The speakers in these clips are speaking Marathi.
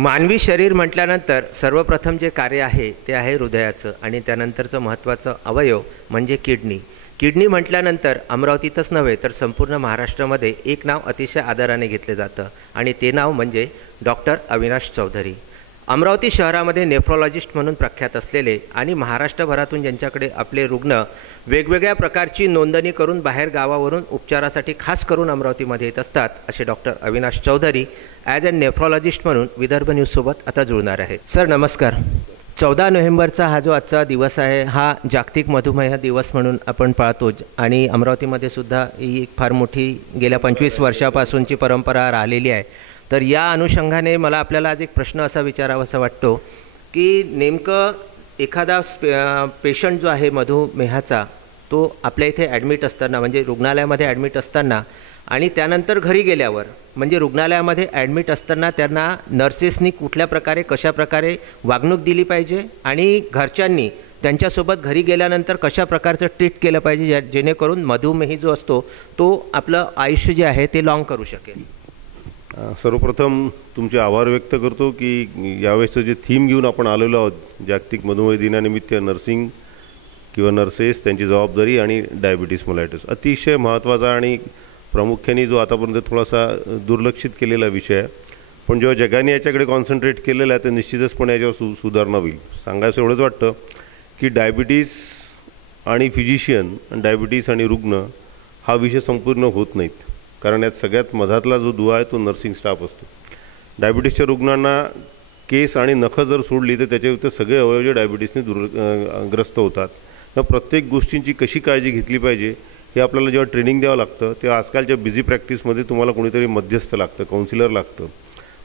मानवी शरीर म्हटल्यानंतर सर्वप्रथम जे कार्य आहे ते आहे हृदयाचं आणि त्यानंतरचं महत्त्वाचं अवयव म्हणजे किडनी. किडनी म्हटल्यानंतर अमरावतीतच नव्हे तर संपूर्ण महाराष्ट्रामध्ये एक नाव अतिशय आदराने घेतले जातं आणि ते नाव म्हणजे डॉक्टर अविनाश चौधरी. अमरावती शहरामध्ये नेफ्रोलॉजिस्ट म्हणून प्रख्यात असलेले आणि महाराष्ट्रभरातून ज्यांच्याकडे आपले रुग्ण वेगवेगळ्या प्रकारची नोंदणी करून बाहेर गावावरून उपचारासाठी खास करून अमरावतीमध्ये येत असतात असे doctor Avinash Chaudhari as a nephrologist म्हणून विदर्भ न्यूजसोबत आता जुळणार आहेत. सर नमस्कार. 14 नोव्हेंबरचा हा जो आजचा दिवस आहे हा जागतिक मधुमेह दिवस म्हणून आपण पाळतो आणि अमरावतीमध्ये सुद्धा ही फार मोठी गेल्या 25 वर्षापासूनची परंपरा राहिलेली आहे. तर या अनुषंगाने मला आपल्याला आज एक प्रश्न असा विचारावासा वाटतो की नेमकं एखादा पेशंट जो आहे मधुमेहाचा तो आपल्या इथे ॲडमिट असताना म्हणजे रुग्णालयामध्ये ॲडमिट असताना आणि त्यानंतर घरी गेल्यावर म्हणजे रुग्णालयामध्ये ॲडमिट असताना त्यांना नर्सेसनी कुठल्या प्रकारे कशा प्रकारे वागणूक दिली पाहिजे आणि घरच्यांनी त्यांच्यासोबत घरी गेल्यानंतर कशा प्रकारचं ट्रीट केलं पाहिजे जेणेकरून मधुमेही जो असतो तो आपलं आयुष्य जे आहे ते लॉंग करू शकेल. सर्वप्रथम तुमचे आभार व्यक्त करतो की यावेळेसचं जे थीम घेऊन आपण आलेलो आहोत जागतिक मधुमेह दिनानिमित्त नर्सिंग किंवा नर्सेस त्यांची जबाबदारी आणि डायबिटीस मेलाइटस अतिशय महत्त्वाचा आणि प्रामुख्याने जो आतापर्यंत थोडासा दुर्लक्षित केलेला विषय आहे. पण जेव्हा जगाने याच्याकडे कॉन्सन्ट्रेट केलेलं आहे तर निश्चितचपणे याच्यावर सुधारणा होईल. सांगायचं एवढंच वाटतं की डायबिटीस आणि फिजिशियन डायबिटीस आणि रुग्ण हा विषय संपूर्ण होत नाहीत कारण यात सगळ्यात मधातला जो दुवा आहे तो नर्सिंग स्टाफ असतो. डायबिटीसच्या रुग्णांना केस आणि नखं जर सोडली तर त्याच्यावर सगळे अवयव जे डायबिटीसने ग्रस्त होतात. तर प्रत्येक गोष्टींची कशी काळजी घेतली पाहिजे हे आपल्याला जेव्हा ट्रेनिंग द्यावं लागतं तेव्हा आजकालच्या बिझी प्रॅक्टिसमध्ये तुम्हाला कोणीतरी मध्यस्थ लागतं, काउन्सिलर लागतं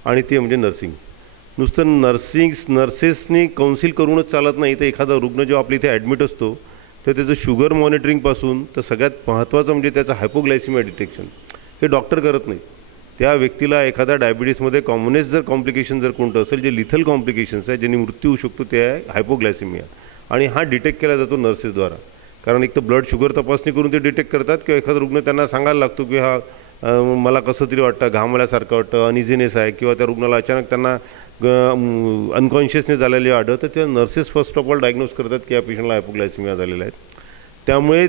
आणि ते म्हणजे नर्सिंग. नुसतं नर्सेसनी काउन्सिल करूनच चालत नाही. तर एखादा रुग्ण जेव्हा आपल्या इथे ॲडमिट असतो तर त्याचं शुगर मॉनिटरिंगपासून तर सगळ्यात महत्त्वाचं म्हणजे त्याचं हायपोग्लायसिमिया डिटेक्शन हे डॉक्टर करत नाही. त्या व्यक्तीला एखाद्या डायबिटीसमध्ये कॉमनेस्ट जर कॉम्प्लिकेशन जर कोणतं असेल जे लिथल कॉम्प्लिकेशन्स आहे ज्यांनी मृत्यू होऊ शकतो ते आहे हायपोग्लायसिमिया आणि हा डिटेक्ट केला जातो नर्सेसद्वारा. कारण एक तर ब्लड शुगर तपासणी करून ते डिटेक्ट करतात किंवा एखादा रुग्ण त्यांना सांगायला लागतो की हा मला कसं तरी वाटतं, घामल्यासारखं वाटतं, अनइझीनेस आहे किंवा त्या रुग्णाला अचानक त्यांना अनकॉन्शियसनेस झालेले आढळतं तेव्हा nurses first of all diagnose करतात की या पेशंटला हायपोग्लायसिमिया झालेला आहे. त्यामुळे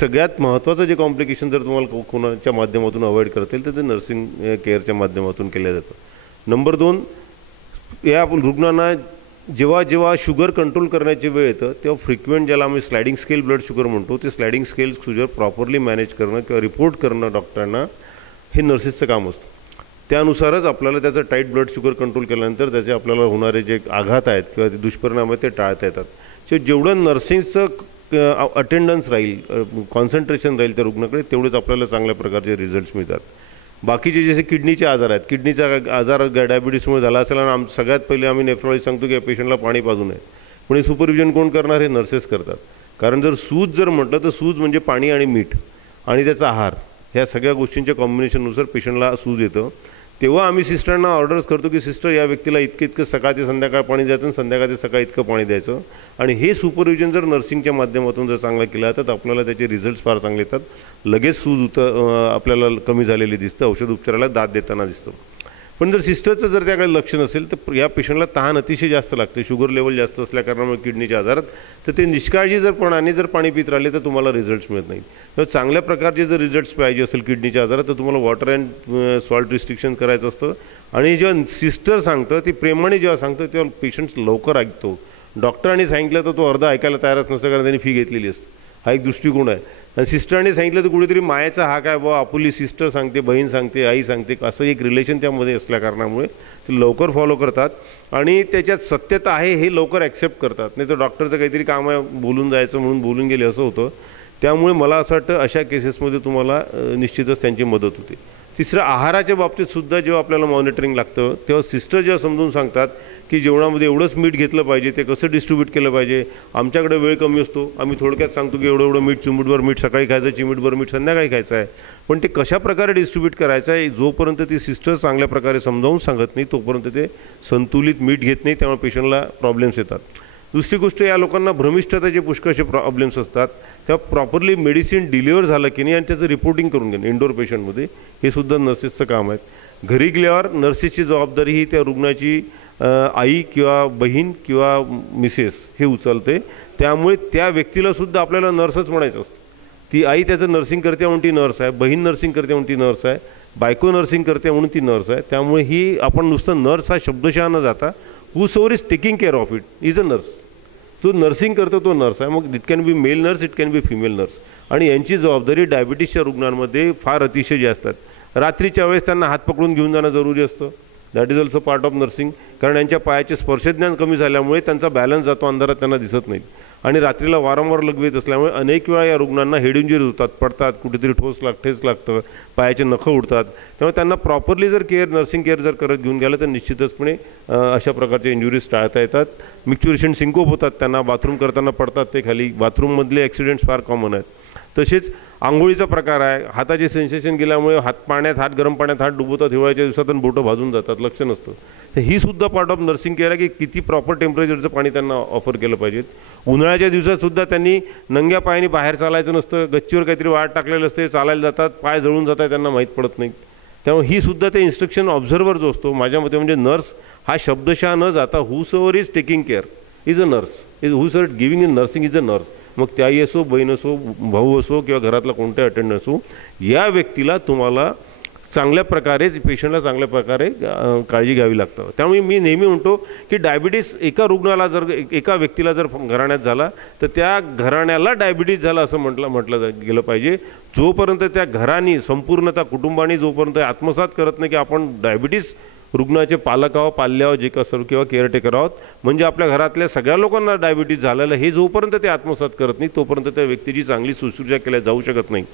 सगळ्यात महत्त्वाचं जे कॉम्प्लिकेशन जर तुम्हाला कोणाच्या माध्यमातून अवॉइड करता येईल तर ते नर्सिंग केअरच्या माध्यमातून केलं जातं. नंबर 2 या रुग्णांना जेव्हा जेव्हा शुगर कंट्रोल करण्याची वेळ येतं तेव्हा फ्रिक्वेंट ज्याला आम्ही स्लायडिंग स्केल ब्लड शुगर म्हणतो ते sliding scale sugar properly manage करणं किंवा रिपोर्ट करणं डॉक्टरांना हे नर्सेसचं काम असतं. त्यानुसारच आपल्याला त्याचं टाईट ब्लड शुगर कंट्रोल केल्यानंतर त्याचे आपल्याला होणारे जे आघात आहेत किंवा ते दुष्परिणाम आहेत ते टाळता येतात. सो जेवढं नर्सिंगचं अटेंडन्स राहील, कॉन्सन्ट्रेशन राहील त्या रुग्णाकडे तेवढेच आपल्याला चांगल्या प्रकारचे रिझल्ट्स मिळतात. बाकीचे जसे किडनीचे आजार आहेत, किडनीचा आजार डायबिटीसमुळे झाला असेल आणि सगळ्यात पहिले आम्ही नेफ्रोलॉजी सांगतो की या पेशंटला पाणी पाजू नये. पण हे सुपरविजन कोण करणार? हे नर्सेस करतात. कारण जर सूज जर म्हटलं तर सूज म्हणजे पाणी आणि मीठ आणि त्याचा आहार ह्या सगळ्या गोष्टींच्या कॉम्बिनेशननुसार पेशंटला सूज येतं. तेव्हा आम्ही सिस्टरना ऑर्डर्स करतो की सिस्टर या व्यक्तीला इतकं सकाळ ते संध्याकाळ पाणी द्यायचं आणि संध्याकाळ ते सकाळ इतकं पाणी द्यायचं. आणि हे सुपरविजन जर नर्सिंगच्या माध्यमातून जर चांगलं केलं तर आपल्याला त्याचे रिझल्ट्स फार चांगले येतात. लगेच सूज आपल्याला कमी झालेली दिसतं, औषध उपचाराला दाद देताना दिसतं. पण जर सिस्टरचं जर त्याकडे लक्ष नसेल तर या पेशंटला तहान अतिशय जास्त लागते, शुगर लेवल जास्त असल्याकारणामुळे किडनीच्या आजारात तर ते निष्काळजी जर जर पाणी पित राहिले तर तुम्हाला रिझल्ट्स मिळत नाहीत. तर चांगल्या प्रकारचे जर रिझल्ट्स पाहिजे असेल किडनीच्या आजारात तर तुम्हाला वॉटर अँड सॉल्ट रिस्ट्रिक्शन करायचं असतं. आणि जेव्हा सिस्टर सांगतं ती प्रेमाने जेव्हा सांगतं तेव्हा पेशंट्स लवकर ऐकतो. डॉक्टरांनी सांगितलं तर तो अर्धा ऐकायला तयारच नसतं कारण त्यांनी फी घेतलेली असते. हा एक दृष्टिकोन आहे. आणि सिस्टरने सांगितलं तर कुठेतरी मायाचा हा काय बुवा आपुली सिस्टर सांगते, बहीण सांगते, आई सांगते असं एक रिलेशन त्यामध्ये असल्याकारणामुळे ते लवकर फॉलो करतात आणि त्याच्यात सत्यता आहे हे लवकर ॲक्सेप्ट करतात. नाही तर डॉक्टरचं काहीतरी काम आहे बोलून जायचं म्हणून बोलून गेले असं होतं. त्यामुळे मला असं वाटतं अशा केसेसमध्ये तुम्हाला निश्चितच त्यांची मदत होते. तिसरं आहाराच्या बाबतीत सुद्धा जेव्हा आपल्याला मॉनिटरिंग लागतं तेव्हा सिस्टर जेव्हा समजून सांगतात की जेवणामध्ये एवढंच मीठ घेतलं पाहिजे, ते कसं डिस्ट्रीब्यूट केलं पाहिजे. आमच्याकडे वेळ कमी असतो, आम्ही थोडक्यात सांगतो की एवढं मीठ, चिमूटभर मीठ सकाळी खायचं, चिमूटभर मीठ संध्याकाळी खायचं आहे. पण ते कशा प्रकारे डिस्ट्रीब्यूट करायचं आहे जोपर्यंत ती सिस्टर चांगल्या प्रकारे समजावून सांगत नाही तोपर्यंत ते संतुलित मीठ घेत नाही, त्यामुळे पेशंटला प्रॉब्लेम्स येतात. दुसरी गोष्ट, या लोकांना भ्रमिष्ठताचे पुष्कळसे प्रॉब्लेम्स असतात, तेव्हा प्रॉपरली मेडिसिन डिलिव्हर झालं की नाही आणि त्याचं रिपोर्टिंग करून घेणं इंडोर पेशंटमध्ये, हे सुद्धा नर्सेसचं काम आहे. घरी गेल्यावर नर्सेसची जबाबदारी ही त्या रुग्णाची आई किंवा बहीण किंवा मिसेस हे उचलते. त्यामुळे त्या व्यक्तीलासुद्धा आपल्याला नर्सच म्हणायचं असतं. ती आई त्याचं नर्सिंग करते म्हणून ती नर्स आहे, बहीण नर्सिंग करते म्हणून ती नर्स आहे, बायको नर्सिंग करते म्हणून ती नर्स आहे. त्यामुळे ही आपण नुसतं नर्स हा शब्दशः न जाता whosoever is taking care of it is a nurse. तो नर्सिंग करतो तो नर्स आहे. मग it can be male nurse, it can be female nurse. आणि यांची जबाबदारी डायबिटीसच्या रुग्णांमध्ये फार अतिशय जास्त आहेत. रात्रीच्या वेळेस त्यांना हात पकडून घेऊन जाणं जरुरी असतं. That is also part of nursing. कारण यांच्या पायाचे स्पर्शज्ञान कमी झाल्यामुळे त्यांचा बॅलन्स जातो, अंधारात त्यांना दिसत नाही. आणि रात्रीला वारंवार लघवी येत असल्यामुळे अनेक वेळा या रुग्णांना हेड इंजुरीज होतात, पडतात, कुठेतरी ठेच लागतं, पायाचे नखं उडतात. त्यामुळे त्यांना प्रॉपरली जर नर्सिंग केअर जर करत घेऊन गेलं तर निश्चितचपणे अशा प्रकारचे इंजुरीज टाळता येतात. मिक्च्युरेशन सिंकोप होतात, त्यांना बाथरूम करताना पडतात ते खाली. बाथरूममधले ॲक्सिडेंट्स फार कॉमन आहेत. तसेच आंघोळीचा प्रकार आहे. हाताचे सेन्सेशन गेल्यामुळे हात गरम पाण्यात हात डुबवतात हिवाळ्याच्या दिवसात आणि बोटं भाजून जातात, लक्ष नसतं. तर ही सुद्धा पार्ट ऑफ नर्सिंग केअर आहे की किती प्रॉपर टेम्परेचरचं पाणी त्यांना ऑफर केलं पाहिजे. उन्हाळ्याच्या दिवसातसुद्धा त्यांनी नंग्या पायाने बाहेर चालायचं नसतं. गच्चीवर काहीतरी वाट टाकलेलं असते, चालायला जातात, पाय जळून जातात, त्यांना माहीत पडत नाही. त्यामुळे ही सुद्धा ते इन्स्ट्रक्शन ऑब्झर्वर जो असतो, माझ्या मते म्हणजे नर्स हा शब्दशः न जाता whosoever is taking care is a nurse, is whosoever giving in nursing is a nurse. मग ती आई असो, बहीण असो, भाऊ असो किंवा घरातला कोणता अटेंड असो, या व्यक्तीला तुम्हाला चांगल्या प्रकारे पेशंटला चांगल्या प्रकारे काळजी घ्यावी लागतं. त्यामुळे मी नेहमी म्हणतो की डायबिटीस एका रुग्णाला जर एका व्यक्तीला जर घराण्यात झाला तर त्या घराण्याला डायबिटीस झाला असं म्हटलं गेलं पाहिजे. जोपर्यंत त्या घराने संपूर्णतः कुटुंबाने जोपर्यंत आत्मसात करत नाही की आपण डायबिटीस रुग्णाचे पालक आहोत, पाल्य आहोत, जे कसं किंवा केअरटेकर आहोत, म्हणजे आपल्या घरातल्या सगळ्या लोकांना डायबिटीस झालेलं, हे जोपर्यंत ते आत्मसात करत नाही तोपर्यंत त्या व्यक्तीची चांगली शुश्रूषा केल्या जाऊ शकत नाही.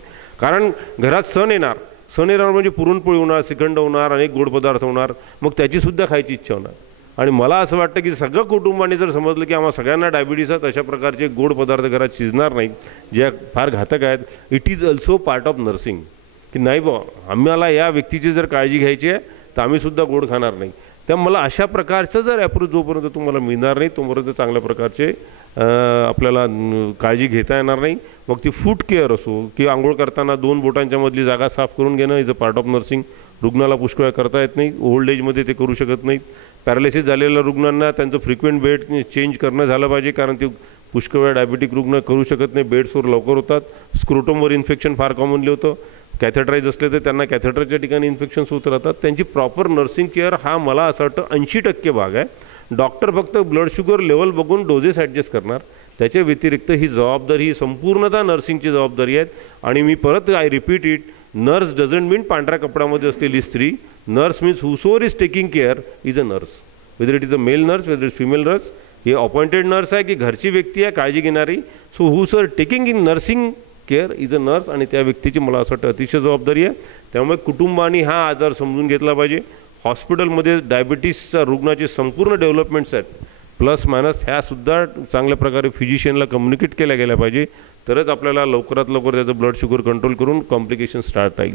कारण घरात सण येणार म्हणजे पुरणपोळी होणार, श्रीखंड होणार, अनेक गोड पदार्थ होणार, मग त्याचीसुद्धा खायची इच्छा होणार. आणि मला असं वाटतं की सगळं कुटुंबाने जर समजलं की आम्हाला सगळ्यांना डायबिटीस आहेत, अशा प्रकारचे गोड पदार्थ घरात शिजणार नाहीत ज्या फार घातक आहेत. It is also part of nursing की नाही बा आम्हाला या व्यक्तीची जर काळजी घ्यायची आहे तर आम्हीसुद्धा गोड खाणार नाही. त्यामुळे मला अशा प्रकारचं जर ॲप्रोच जोपर्यंत तुम्हाला मिळणार नाही तोपर्यंत चांगल्या प्रकारचे आपल्याला काळजी घेता येणार नाही. मग ती फूट केअर असो की आंघोळ करताना 2 बोटांच्या मधली जागा साफ करून घेणं is a part of nursing. रुग्णाला पुष्कळ करता येत नाही, ओल्ड एजमध्ये ते करू शकत नाहीत. पॅरालिसिस झालेल्या रुग्णांना त्यांचं फ्रिक्वेंट बेड चेंज करणं झालं पाहिजे, कारण ते पुष्कळ वेळा डायबिटिक रुग्ण करू शकत नाही, बेड्सवर लवकर होतात. स्क्रोटमवर इन्फेक्शन फार कॉमनली होतं. कॅथेटराईज असले तर त्यांना कॅथेटरच्या ठिकाणी इन्फेक्शन्स होत राहतात. त्यांची प्रॉपर नर्सिंग केअर हा मला असं वाटतं 80% भाग आहे. डॉक्टर फक्त ब्लड शुगर लेवल बघून डोजेस ॲडजस्ट करणार, त्याच्या व्यतिरिक्त ही जबाबदारी ही संपूर्णतः नर्सिंगची जबाबदारी आहे. आणि मी परत I repeat it, nurse doesn't mean पांढऱ्या कपड्यामध्ये असलेली स्त्री. Nurse means whosoever is taking care is a nurse, whether it is a male nurse whether it female nurse. ही अपॉइंटेड नर्स आहे की घरची व्यक्ती आहे काळजी घेणारी. So whosoever taking in nursing care is a nurse, आणि त्या व्यक्तीची मला असं वाटतं अतिशय जबाबदारी आहे. त्यामुळे कुटुंबाने हा आजार समजून घेतला पाहिजे. हॉस्पिटलमध्ये डायबिटीसच्या रुग्णाचे संपूर्ण डेव्हलपमेंट्स आहेत, प्लस मायनस, ह्यासुद्धा चांगल्या प्रकारे फिजिशियनला कम्युनिकेट केल्या गेल्या पाहिजे, तरच आपल्याला लवकरात लवकर त्याचं ब्लड शुगर कंट्रोल करून कॉम्प्लिकेशन स्टार्ट होईल.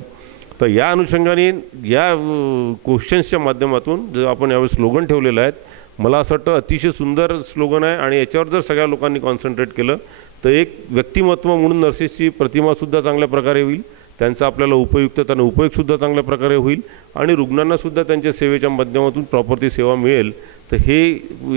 तर या अनुषंगाने या क्वेश्चन्सच्या माध्यमातून जे आपण यावेळी स्लोगन ठेवलेलं आहे, मला असं वाटतं अतिशय सुंदर स्लोगन आहे. आणि याच्यावर जर सगळ्या लोकांनी कॉन्सन्ट्रेट केलं तर एक व्यक्तिमत्व म्हणून नर्सेसची प्रतिमासुद्धा चांगल्या प्रकारे होईल, त्यांचा आपल्याला त्यांना उपयोगसुद्धा चांगल्या प्रकारे होईल, आणि रुग्णांनासुद्धा त्यांच्या सेवेच्या माध्यमातून प्रॉपर ती सेवा मिळेल. तर हे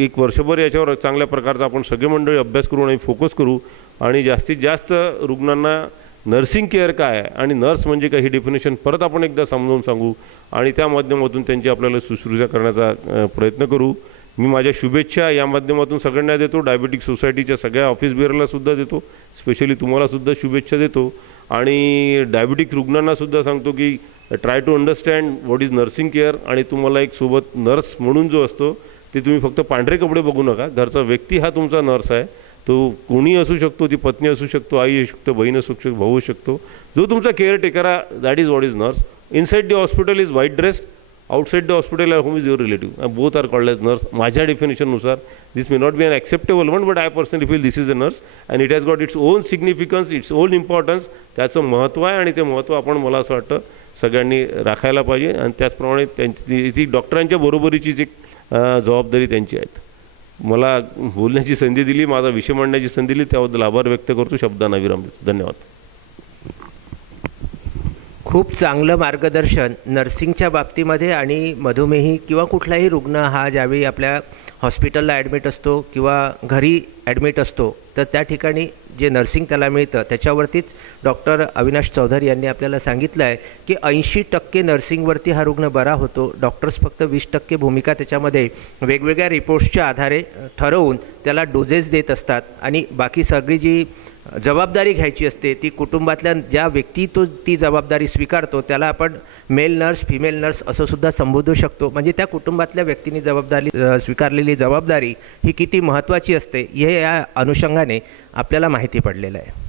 एक वर्षभर याच्यावर चांगल्या प्रकारचा आपण सगळे मंडळी अभ्यास करू आणि फोकस करू, आणि जास्तीत जास्त रुग्णांना नर्सिंग केअर काय आहे आणि नर्स म्हणजे काय ही डेफिनेशन परत आपण एकदा समजावून सांगू, आणि त्या माध्यमातून त्यांची आपल्याला शुश्रूषा करण्याचा प्रयत्न करू. मी माझ्या शुभेच्छा या माध्यमातून सगळ्यांना देतो, डायबिटिक सोसायटीच्या सगळ्या ऑफिस बिअरलासुद्धा देतो, स्पेशली तुम्हालासुद्धा शुभेच्छा देतो. आणि डायबिटिक रुग्णांनासुद्धा सांगतो की try to understand what is nursing care. आणि तुम्हाला एक सोबत नर्स म्हणून जो असतो ते तुम्ही फक्त पांढरे कपडे बघू नका, घरचा व्यक्ती हा तुमचा नर्स आहे. तो कोणी असू शकतो, ती पत्नी असू शकतो, आई असू शकतो, बहीण असू शकतो, भाऊ असू शकतो, जो तुमचा केअरटेकर आहे, that is what is nurse. Inside the hospital is white dress, outside the hospital at home is your relative. Both are called as nurse. माझ्या डेफिनेशननुसार this may not be an acceptable one, but I personally feel this is a nurse and it has got its own significance, its own importance. त्याचं महत्त्व आहे आणि ते महत्त्व आपण, मला असं वाटतं, सगळ्यांनी राखायला पाहिजे. आणि त्याचप्रमाणे त्यांची ती डॉक्टरांच्या बरोबरीचीच एक जबाबदारी त्यांची आहे. मला बोलण्याची संधी दिली, माझा विषय मांडण्याची संधी दिली, त्याबद्दल आभार व्यक्त करतो. शब्दांना विराम देतो. धन्यवाद. खूप चांगलं मार्गदर्शन नर्सिंगच्या बाबतीमध्ये आणि मधुमेही किंवा कुठलाही रुग्ण हा ज्यावेळी आपल्या हॉस्पिटलला ॲडमिट असतो किंवा घरी ॲडमिट असतो तर त्या ठिकाणी जे नर्सिंग त्याला मिळतं त्याच्यावरतीच डॉक्टर अविनाश चौधरी यांनी आपल्याला सांगितलं आहे की 80% नर्सिंगवरती हा रुग्ण बरा होतो. डॉक्टर्स फक्त 20% भूमिका त्याच्यामध्ये वेगवेगळ्या रिपोर्ट्सच्या आधारे ठरवून त्याला डोजेस देत असतात आणि बाकी सगळी जी जबाबदारी घ्यायची असते ती कुटुंबातल्या ज्या व्यक्ती तो ती जबाबदारी स्वीकारतो त्याला आपण मेल नर्स फिमेल नर्स असं सुद्धा संबोधू शकतो. म्हणजे त्या कुटुंबातल्या व्यक्तींनी स्वीकारलेली जबाबदारी ही किती महत्त्वाची असते हे या अनुषंगाने आपल्याला माहिती पडलेलं आहे.